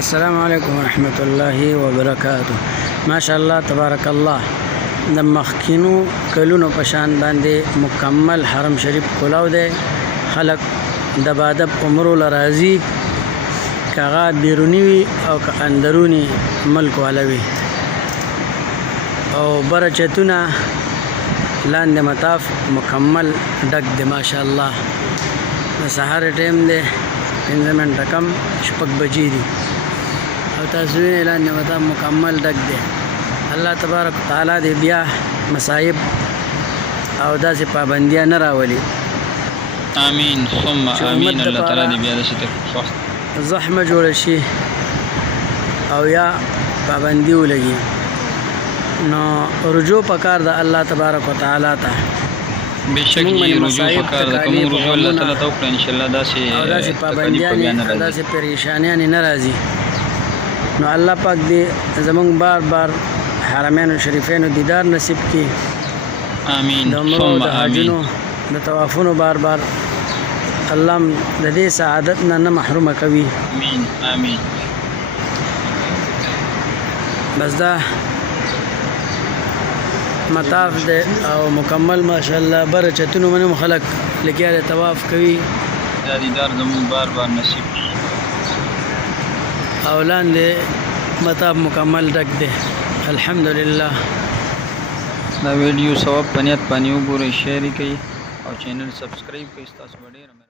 السلام علیکم ورحمۃ الله وبرکاتہ. ماشاءالله تبارک الله. د مخکینو کلونو په شان باندې مکمل حرم شریف کولاو دی. خلق د بادب عمرو لرازي کاغا بیرونی وي او که اندرونی ملک والوي او برچتونه لاندې مطاف مکمل ډک دی. ماشاءالله د سهار ټیم دی 15 منټه کم 6 بجې دي او تاسو وینئ لاندې مطاف مکمل ډک دی. الله تبارک تعالی دې بیا مصائب او داسې پابندیاں نه راولي. آمین ثم آمین. الله تعالی دې بیا داسې وخت زحمه جوړه شي او یا پابندي ولګي نو رجوع پکار د الله تبارک وتعالی ته. بشک یې رجوع پکار د کوم رجوع الله تعالی ته وکړه ان شاء الله داسې پابندیاں داسې پریشانیاں نه راځي. نو الله پاک دې زمونږ بار بار حرمین شریفین دیدار نصیب کی. آمین د عمرو د حاجونو د طوافونو بار بار الله د دې سعادت نه محروم کوي. آمین آمین. بس دا مطاف دے او مکمل ماشاءالله بر چتونو منم خلق لګیا د طواف کوي. دا دیدار زموږ بار بار نصیب کی. او لاندې مطاف مکمل ډک دی. الحمدلله. دا ویډیو ثواب پنیت پانی وګورئ، شیئر کړئ او چینل سبسکرایب کړئ. تاسو